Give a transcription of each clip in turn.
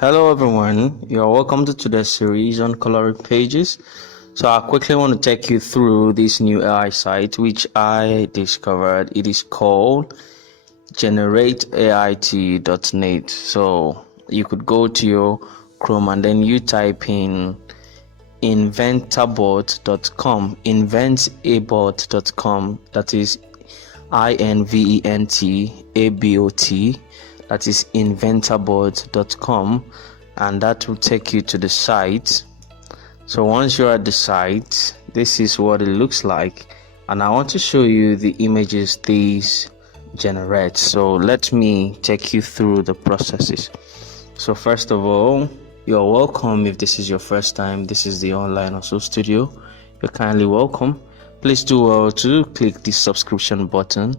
Hello everyone, you are welcome to today's series on coloring pages. So I quickly want to take you through this new AI site which I discovered. It is called GenerateAIT.net. So you could go to your Chrome and then you type in inventabot.com, inventabot.com, that is INVENTABOT, that is inventabot.com, and that will take you to the site. So once you're at the site, this is what it looks like, and I want to show you the images these generate. So let me take you through the processes. So first of all, you're welcome. If this is your first time, this is the online also studio, you're kindly welcome. Please do well to click the subscription button,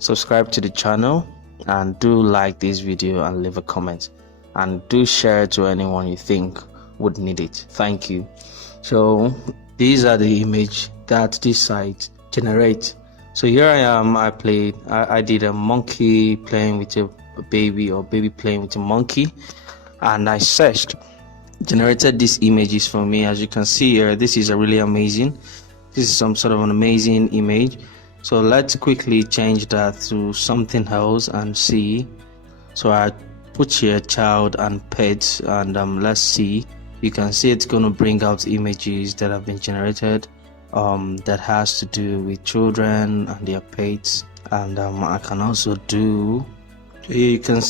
subscribe to the channel, and do like this video and leave a comment, and do share it to anyone you think would need it. Thank you. So these are the image that this site generates. So here I am. I did a monkey playing with a baby, or baby playing with a monkey, and I searched, generated these images for me. As you can see here, this is a really amazing, this is some sort of an amazing image. So let's quickly change that to something else and see. So I put here child and pets, and let's see. You can see it's going to bring out images that have been generated that has to do with children and their pets. And I can also do, here you can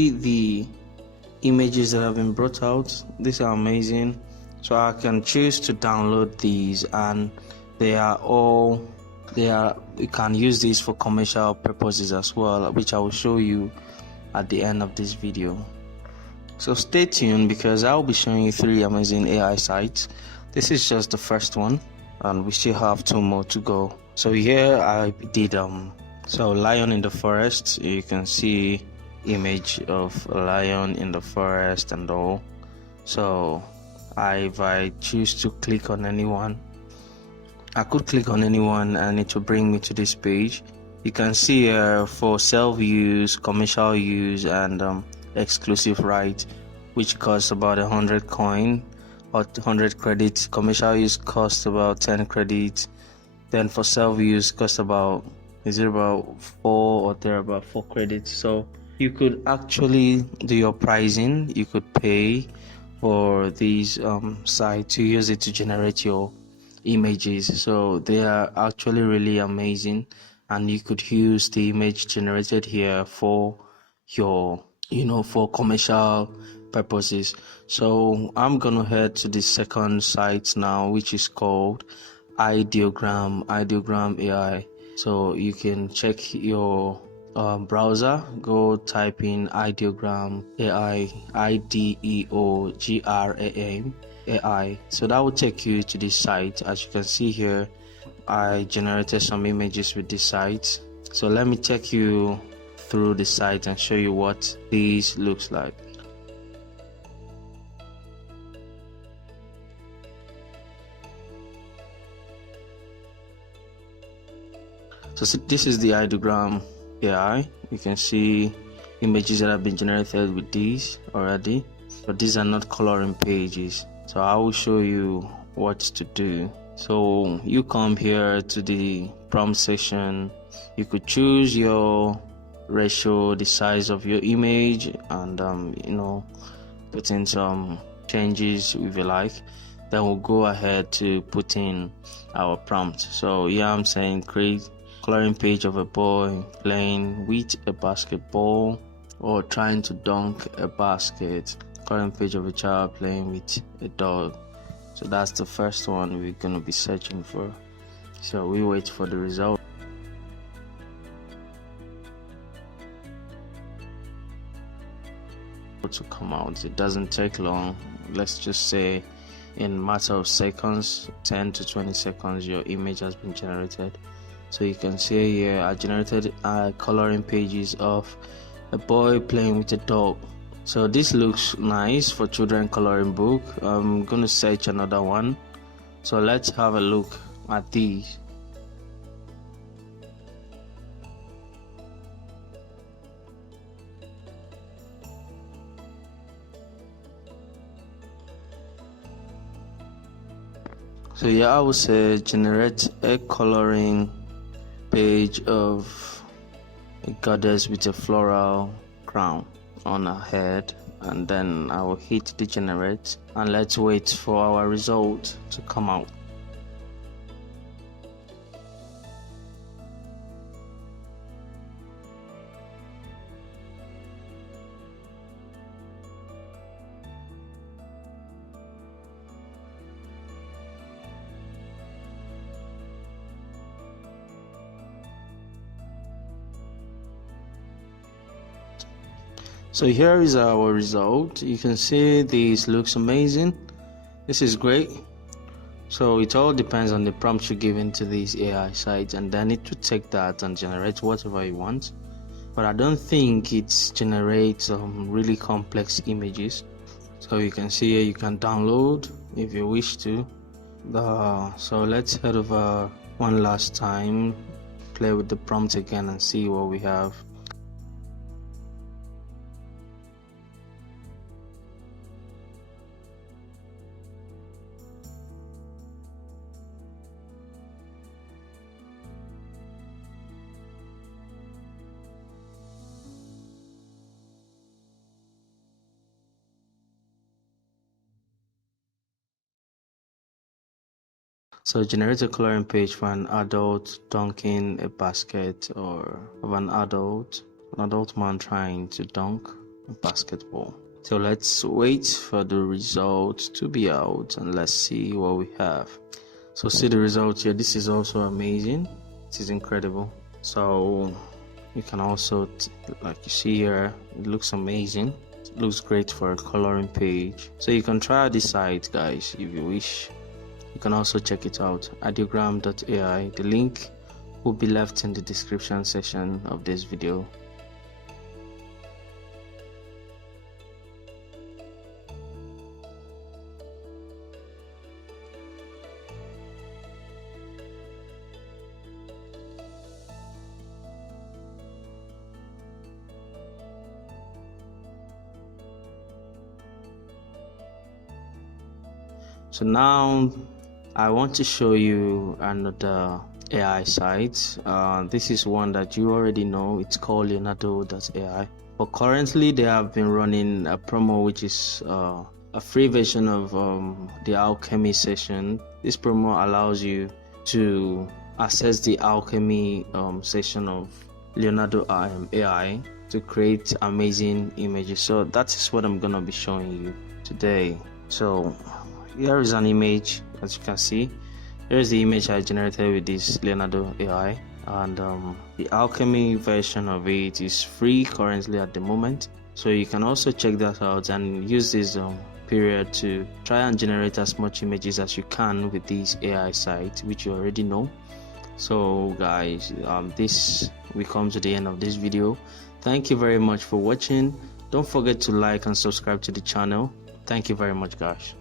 see the images that have been brought out. These are amazing. So I can choose to download these, and you can use these for commercial purposes as well, which I will show you at the end of this video. So stay tuned, because I'll be showing you 3 amazing AI sites. This is just the first one, and we still have 2 more to go. So here I did so lion in the forest. You can see image of a lion in the forest and all. So if I choose to click on anyone, I could click on anyone and it will bring me to this page. You can see here for self-use, commercial use, and exclusive right, which costs about 100 coin or 100 credits. Commercial use costs about 10 credits. Then for self-use costs about 4 or there about 4 credits. So you could actually do your pricing. You could pay for these sites to use it to generate your images. So they are actually really amazing, and you could use the image generated here for your for commercial purposes. So I'm gonna head to the second site now, which is called Ideogram AI. So you can check your browser, go type in Ideogram AI, IDEOGRAM AI. So that will take you to this site. As you can see here, I generated some images with this site. So let me take you through the site and show you what this looks like. So this is the Ideogram AI. You can see images that have been generated with these already, but these are not coloring pages. So I will show you what to do. So you come here to the prompt section. You could choose your ratio, the size of your image, and put in some changes if you like. Then we'll go ahead to put in our prompt. So yeah, I'm saying create coloring page of a boy playing with a basketball or trying to dunk a basket. Coloring page of a child playing with a dog. So that's the first one we're going to be searching for. So we wait for the result to come out. It doesn't take long. Let's just say in matter of seconds, 10 to 20 seconds, your image has been generated. So you can see here I generated coloring pages of a boy playing with a dog. So this looks nice for children coloring book. I'm gonna search another one. So let's have a look at these. So here I would say generate a coloring page of a goddess with a floral crown on her head, and then I will hit the generate, and let's wait for our result to come out. So here is our result. You can see this looks amazing. This is great. So it all depends on the prompt you give into these AI sites, and then it will take that and generate whatever you want. But I don't think it generates really complex images. So you can see here you can download if you wish to. So let's head over one last time, play with the prompt again and see what we have. So generate a coloring page for an adult dunking a basket, or of an adult man trying to dunk a basketball. So let's wait for the result to be out and let's see what we have. So see the result here. This is also amazing. It is incredible. So you can also, like you see here, it looks amazing. It looks great for a coloring page. So you can try this site, guys, if you wish. You can also check it out, Ideogram.ai. The link will be left in the description section of this video. So now I want to show you another AI site. This is one that you already know. It's called Leonardo AI. But currently they have been running a promo, which is a free version of the alchemy session. This promo allows you to access the alchemy session of Leonardo AI to create amazing images. So that is what I'm gonna be showing you today. So here is an image. As you can see, here's the image I generated with this Leonardo AI, and the alchemy version of it is free currently at the moment, so you can also check that out and use this period to try and generate as much images as you can with this AI site, which you already know. So guys, we come to the end of this video. Thank you very much for watching. Don't forget to like and subscribe to the channel. Thank you very much, guys.